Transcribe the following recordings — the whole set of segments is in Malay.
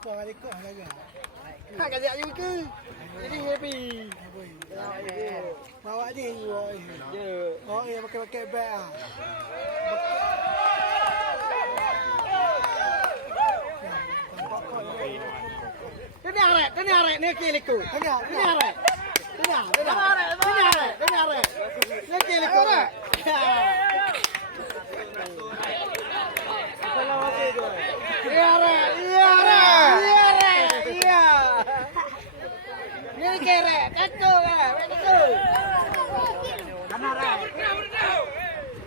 Ikut lagi. Hak kat dia ke? Jadi happy. Bawa dia juga. Ya. Oh, ya pakai beg ah. Tanya arek ni kiliku. Tanya arek. Ni kiliku. Iya. Ni kerek, kacau kan? Mana rek?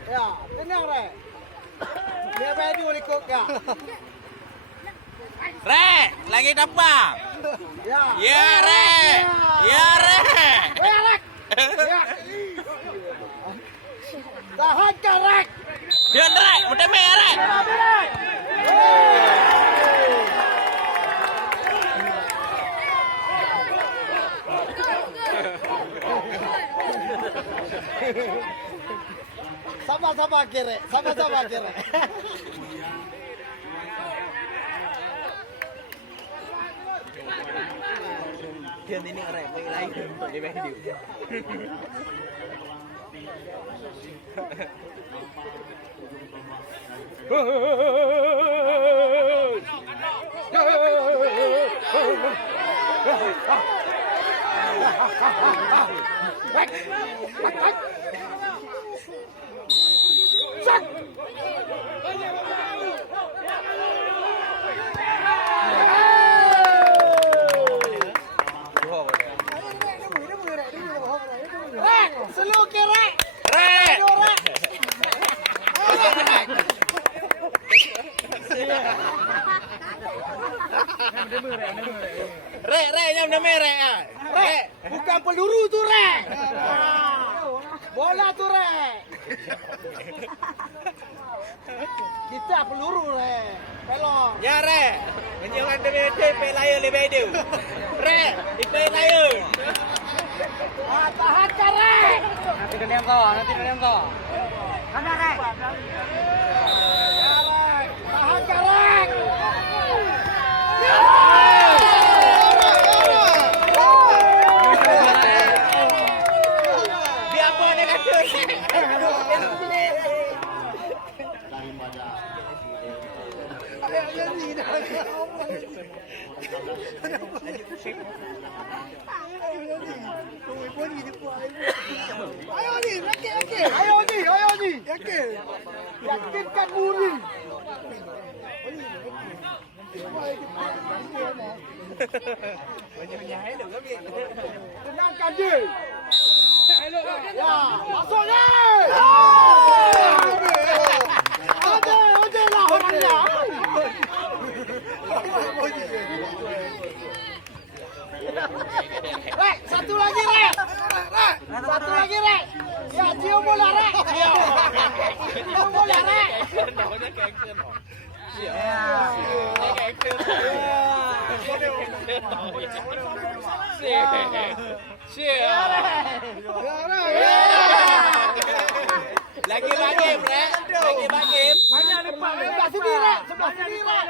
Ya, tenang rek. Dia baju ikut kah? Rek, lagi dapat. Ya. Ya, Rek. Ya, Rek. Ya, Rek. Ya. Tahan ke Rek. Dia Rek, udah me Rek. Sama-sama kere. Dia ini Rek, baik lagi untuk di video. Selu kere. Rek. Rek, nyam dah merek ah. Rek, bukan peluru tu Rek. Bola tu Rek. Kita peluru Rek. Pelong. Ya Rek. Menjauhkan demi pe layar lebih dia. Rek, ipe layar. Tahan ke Rek. Nanti kena kau. Mana Rek? Tahan ke Rek. Dia apa ni kata? Ayo ni, yakinkan Muri. Tenangkan dia. Ya, masuk ni. Ada lah orangnya. Rek, satu lagi Rek. Ya, cium bola Rek. Cium bola Rek. Lagi bagim, Rek. Lagi bagim. Mana depan? Sebelah sini Rek.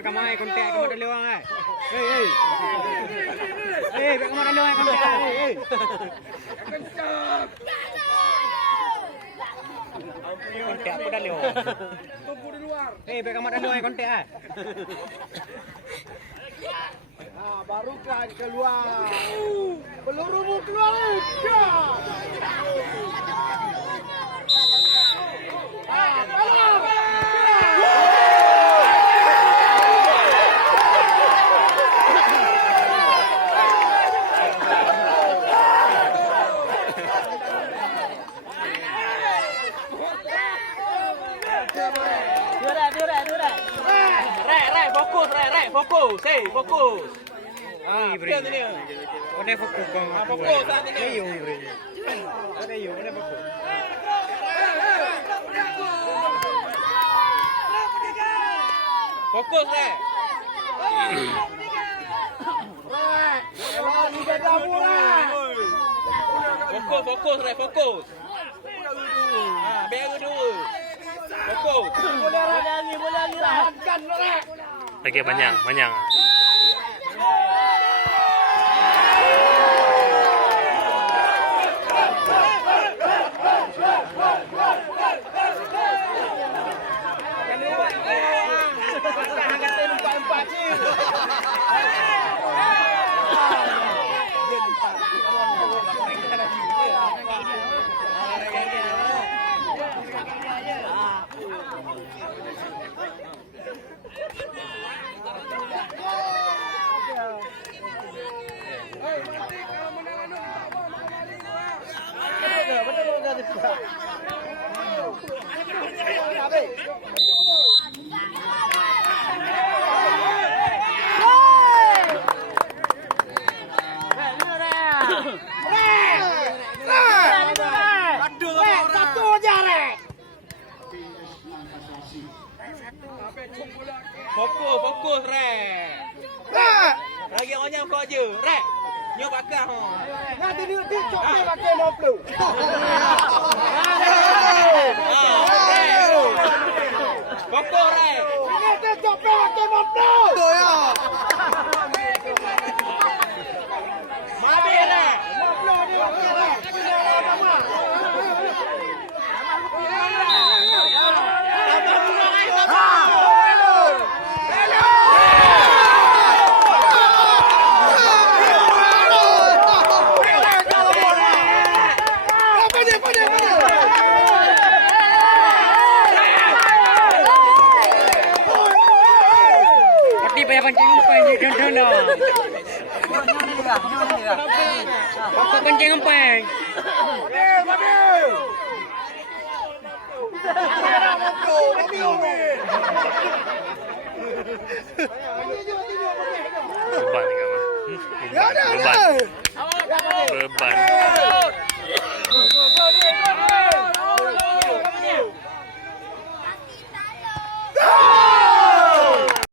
Kamu ai kontak kamu dah lewang ai. Hei, kamu dah lewang kontak ai. Kontak apa dah lewang? Tunggu di luar. Hei, kamu dah lewang kontak ai. Baru kan keluar. Pelurumu keluar. Fokus, hei, fokus. Dia ni. Ada fokus kau. Fokus saat ini. Ada fokus. Fokus Rek. Liga dapur Fokus Rek, fokus. Biar dua. Fokus. boleh lagi rahatkan Rek. Lagi banyak. Satu aja Rek. Fokus Rek. Lagi orang kau je. Rek. Nyok bakar. Nanti dia copet pakai 50. Fokus Rek. Ini dia copet pakai 50. Betul ya. Mabih Rek. 50 dia pakai Rek. Pati payah pancing umpan je dah. Kau pancing umpan. Beban ni kan. Beban.